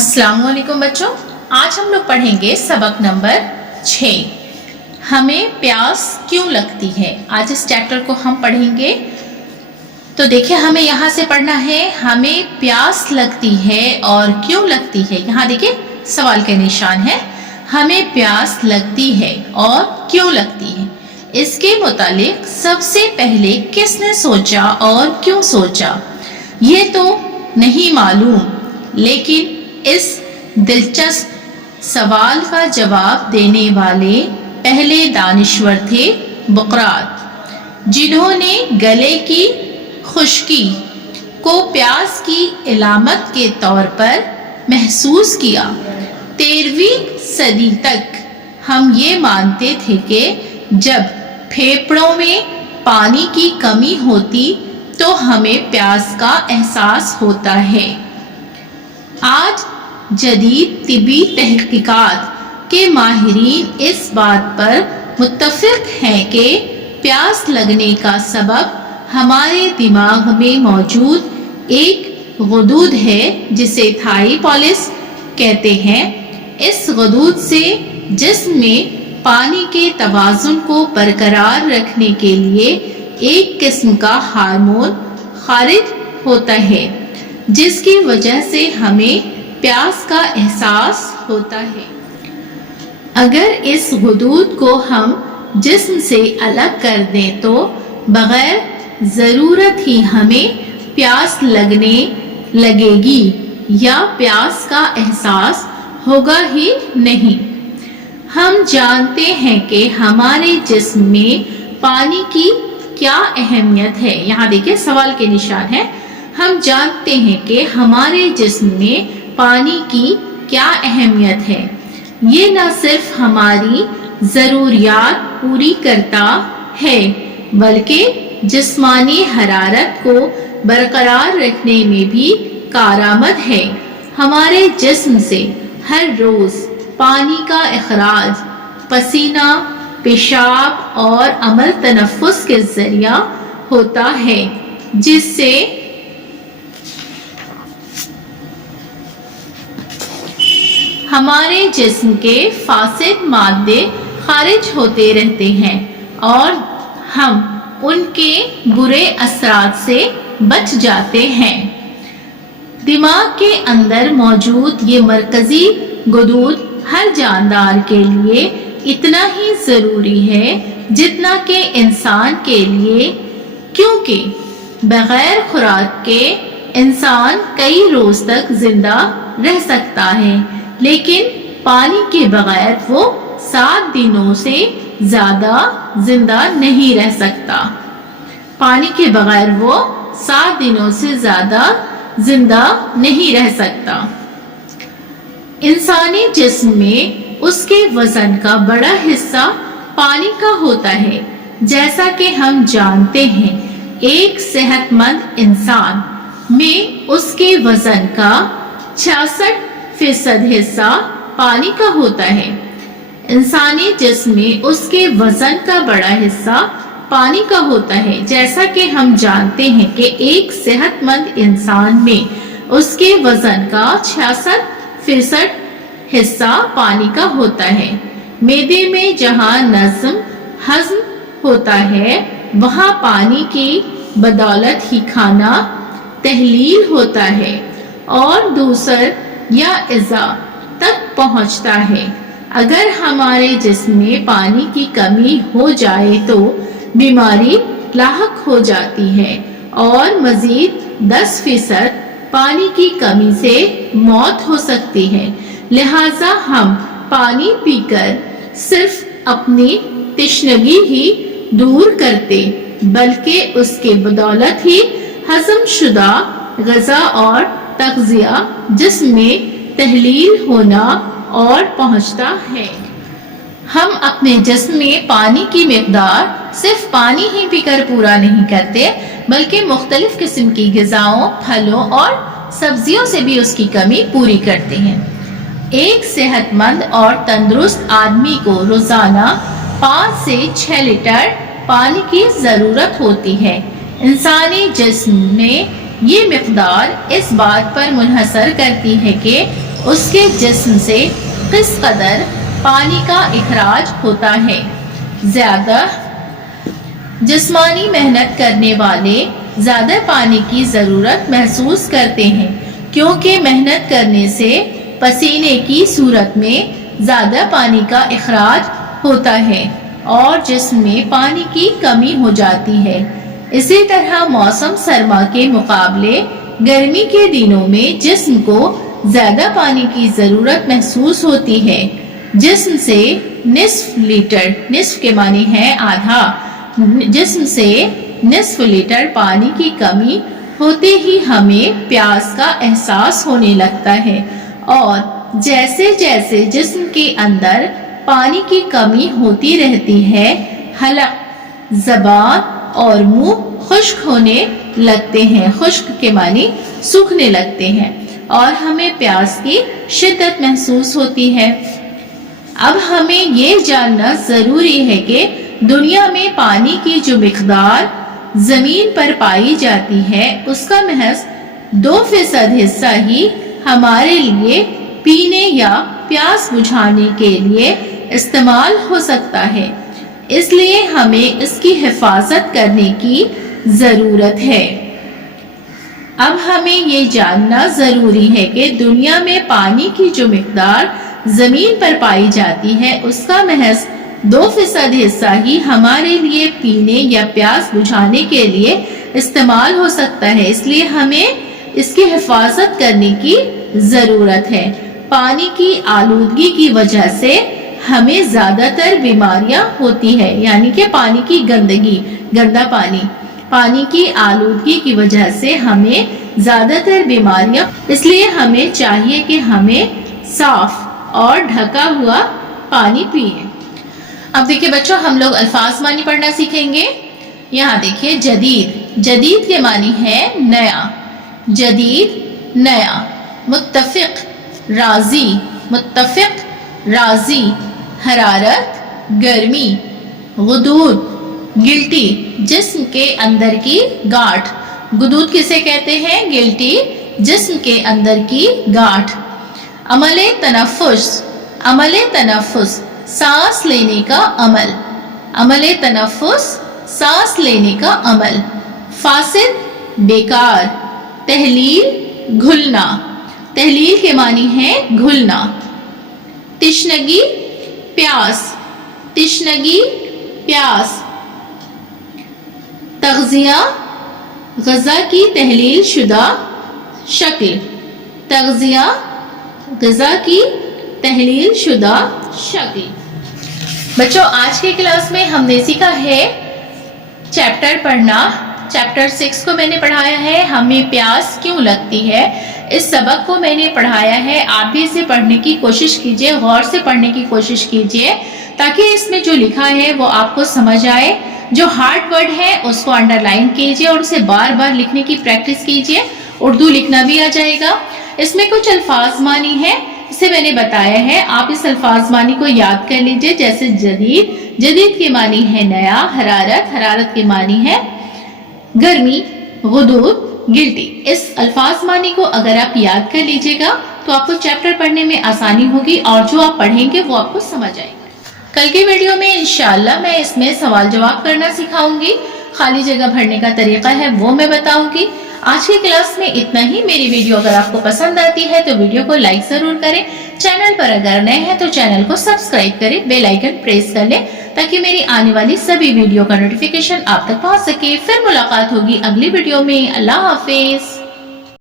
अस्सलाम वालेकुम बच्चों, आज हम लोग पढ़ेंगे सबक नंबर 6। हमें प्यास क्यों लगती है। आज इस चैप्टर को हम पढ़ेंगे। तो देखिए, हमें यहाँ से पढ़ना है हमें प्यास लगती है और क्यों लगती है। यहाँ देखिए सवाल के निशान है, हमें प्यास लगती है और क्यों लगती है। इसके मुतालिक सबसे पहले किसने सोचा और क्यों सोचा ये तो नहीं मालूम, लेकिन इस दिलचस्प सवाल का जवाब देने वाले पहले दानिश्वर थे बुकरात, जिन्होंने गले की खुश्की को प्यास की इलामत के तौर पर महसूस किया। 13वीं सदी तक हम ये मानते थे कि जब फेफड़ों में पानी की कमी होती तो हमें प्यास का एहसास होता है। आज जदीद तिबी तहकीकात के माहिरीन इस बात पर मुत्तफिक हैं कि प्यास लगने का सबब हमारे दिमाग में मौजूद एक गदूद है जिसे थाइपोलिस कहते हैं। इस गदूद से जिस्म में पानी के तवाज़ुन को बरकरार रखने के लिए एक किस्म का हार्मोन खारिज होता है, जिसकी वजह से हमें प्यास का एहसास होता है। अगर इस गदूद को हम जिस्म से अलग कर दें तो बगैर ज़रूरत ही हमें प्यास लगने लगेगी या प्यास का एहसास होगा ही नहीं। हम जानते हैं कि हमारे जिस्म में पानी की क्या अहमियत है। यहाँ देखिए सवाल के निशान है। हम जानते हैं कि हमारे जिस्म में पानी की क्या अहमियत है। ये न सिर्फ हमारी ज़रूरियात पूरी करता है बल्कि जिस्मानी हरारत को बरकरार रखने में भी कारआमद है। हमारे जिस्म से हर रोज़ पानी का इखराज पसीना, पेशाब और अमल तनफ्फुस के ज़रिया होता है, जिससे हमारे जिस्म के फासिद मादे खारिज होते रहते हैं और हम उनके बुरे असरात से बच जाते हैं। दिमाग के अंदर मौजूद ये मरकजी गदूद हर जानदार के लिए इतना ही ज़रूरी है जितना कि इंसान के लिए, क्योंकि बगैर खुराक के इंसान कई रोज़ तक जिंदा रह सकता है, लेकिन पानी के बगैर वो 7 दिनों से ज़्यादा जिंदा नहीं रह सकता। पानी के बगैर वो 7 दिनों से ज़्यादा जिंदा नहीं रह सकता। इंसानी जिस्म में उसके वजन का बड़ा हिस्सा पानी का होता है। जैसा कि हम जानते हैं, एक सेहतमंद इंसान में उसके वजन का 66% हिस्सा पानी का होता है। इंसानी जिस्म में उसके वजन का बड़ा हिस्सा पानी का होता है। जैसा कि हम जानते हैं कि एक सेहतमंद इंसान में उसके वजन का 66% हिस्सा पानी का होता है। मैदे में जहाँ हज़म होता है, वहाँ पानी की बदौलत ही खाना तहलील होता है और दूसर या इज़ा तक पहुँचता है। अगर हमारे जिस्म में पानी की कमी हो जाए तो बीमारी लाहक हो जाती है और मज़ीद 10% पानी की कमी से मौत हो सकती है। लिहाजा हम पानी पीकर सिर्फ अपनी तश्नगी ही दूर करते, बल्कि उसके बदौलत ही हज़म शुदा ग़िज़ा और तग़ज़िया जिस्म में तहलील होना और पहुँचता है। हम अपने जिस्म में पानी की मिक़दार सिर्फ पानी ही पीकर पूरा नहीं करते, बल्कि मुख्तलिफ किस्म की ग़िज़ाओं, फलों और सब्जियों से भी उसकी कमी पूरी करते हैं। एक सेहतमंद और तंदुरुस्त आदमी को रोज़ाना 5 से 6 लीटर पानी की ज़रूरत होती है। इंसानी जिस्म में ये मिक़दार इस बात पर मुनहसर करती है कि اس کے جسم سے کس قدر پانی کا اخراج ہوتا ہے؟ زیادہ جسمانی محنت کرنے والے زیادہ پانی کی ضرورت محسوس کرتے ہیں کیونکہ محنت کرنے سے پسینے کی صورت میں زیادہ پانی کا اخراج ہوتا ہے اور جسم میں پانی کی کمی ہو جاتی ہے۔ اسی طرح موسم سرما کے مقابلے گرمی کے دنوں میں جسم کو زیادہ پانی کی ضرورت محسوس ہوتی ہے۔ جسم سے نصف لیٹر، نصف کے معنی ہے آدھا، جسم سے نصف لیٹر پانی کی کمی ہوتے ہی ہمیں پیاس کا احساس ہونے لگتا ہے اور جیسے جیسے جسم کے اندر پانی کی کمی ہوتی رہتی ہے حلق، زبان اور منہ خشک ہونے لگتے ہیں، خشک کے معنی سوکھنے لگتے ہیں اور ہمیں پیاس کی شدت محسوس ہوتی ہے۔ اب ہمیں یہ جاننا ضروری ہے کہ دنیا میں پانی کی جو مقدار زمین پر پائی جاتی ہے اس کا محض 2% حصہ ہی ہمارے لیے پینے یا پیاس بجھانے کے لیے استعمال ہو سکتا ہے، اس لیے ہمیں اس کی حفاظت کرنے کی ضرورت ہے۔ اب ہمیں یہ جاننا ضروری ہے کہ دنیا میں پانی کی جو مقدار زمین پر پائی جاتی ہے اس کا محض 2% حصہ ہی ہمارے لیے پینے یا پیاس بجھانے کے لیے استعمال ہو سکتا ہے، اس لیے ہمیں اس کی حفاظت کرنے کی ضرورت ہے۔ پانی کی آلودگی کی وجہ سے ہمیں زیادہ تر بیماریاں ہوتی ہے، یعنی کہ پانی کی گندگی، گندا پانی کی آلودگی کی وجہ سے ہمیں زیادہ تر بیماریاں، اس لیے ہمیں چاہیے کہ ہمیں صاف اور ڈھکا ہوا پانی پیئیں۔ اب دیکھیں بچوں، ہم لوگ الفاظ معنی پڑھنا سیکھیں گے۔ یہاں دیکھیں جدید، جدید کے معنی ہے نیا، جدید نیا۔ متفق، راضی، متفق راضی۔ حرارت، گرمی۔ غدود، گلٹی، جسم کے اندر کی گاٹھ۔ غدود کسے کہتے ہیں؟ گلٹی، جسم کے اندر کی گاٹھ۔ عمل تنفس، عمل تنفس سانس لینے کا عمل، عمل تنفس سانس لینے کا عمل۔ فاسد، بیکار۔ تحلیل، گھلنا، تحلیل کے معنی ہے گھلنا۔ تشنگی، پیاس، تشنگی پیاس۔ تغذیہ، غذا کی تحلیل شدہ شکل، تغذیہ غذا کی تحلیل شدہ شکل۔ بچوں آج کے کلاس میں ہم نے سیکھا ہے چیپٹر پڑھنا۔ چیپٹر 6 کو میں نے پڑھایا ہے ہمیں پیاس کیوں لگتی ہے۔ اس سبق کو میں نے پڑھایا ہے، آپ بھی اسے پڑھنے کی کوشش کیجئے، غور سے پڑھنے کی کوشش کیجئے تاکہ اس میں جو لکھا ہے وہ آپ کو سمجھ آئے۔ جو ہارڈ ورڈ ہے اس کو انڈر لائن کیجئے اور اسے بار بار لکھنے کی پریکٹس کیجئے، اردو لکھنا بھی آ جائے گا۔ اس میں کچھ الفاظ معنی ہے، اسے میں نے بتایا ہے، آپ اس الفاظ معنی کو یاد کر لیجئے۔ جیسے جدید، جدید کے معنی ہے نیا۔ حرارت، حرارت کے معنی ہے گرمی۔ غدود، گلٹی۔ اس الفاظ معنی کو اگر آپ یاد کر لیجئے گا تو آپ کو چیپٹر پڑھنے میں آسانی ہوگی اور جو آپ پڑھیں گے وہ آپ کو سمجھ آئے گا۔ کل کی ویڈیو میں انشاءاللہ میں اس میں سوال جواب کرنا سکھاؤں گی، خالی جگہ بھرنے کا طریقہ ہے وہ میں بتاؤں گی۔ آج کی کلاس میں اتنا ہی۔ میری ویڈیو اگر آپ کو پسند آتی ہے تو ویڈیو کو لائک ضرور کریں، چینل پر اگر نئے ہیں تو چینل کو سبسکرائب کریں، بیل آئیکن پریس کر لیں تاکہ میری آنے والی سبھی ویڈیو کا نوٹیفیکیشن آپ تک پہنچ سکے۔ پھر ملاقات ہوگی اگلی ویڈیو میں۔ اللہ حافظ۔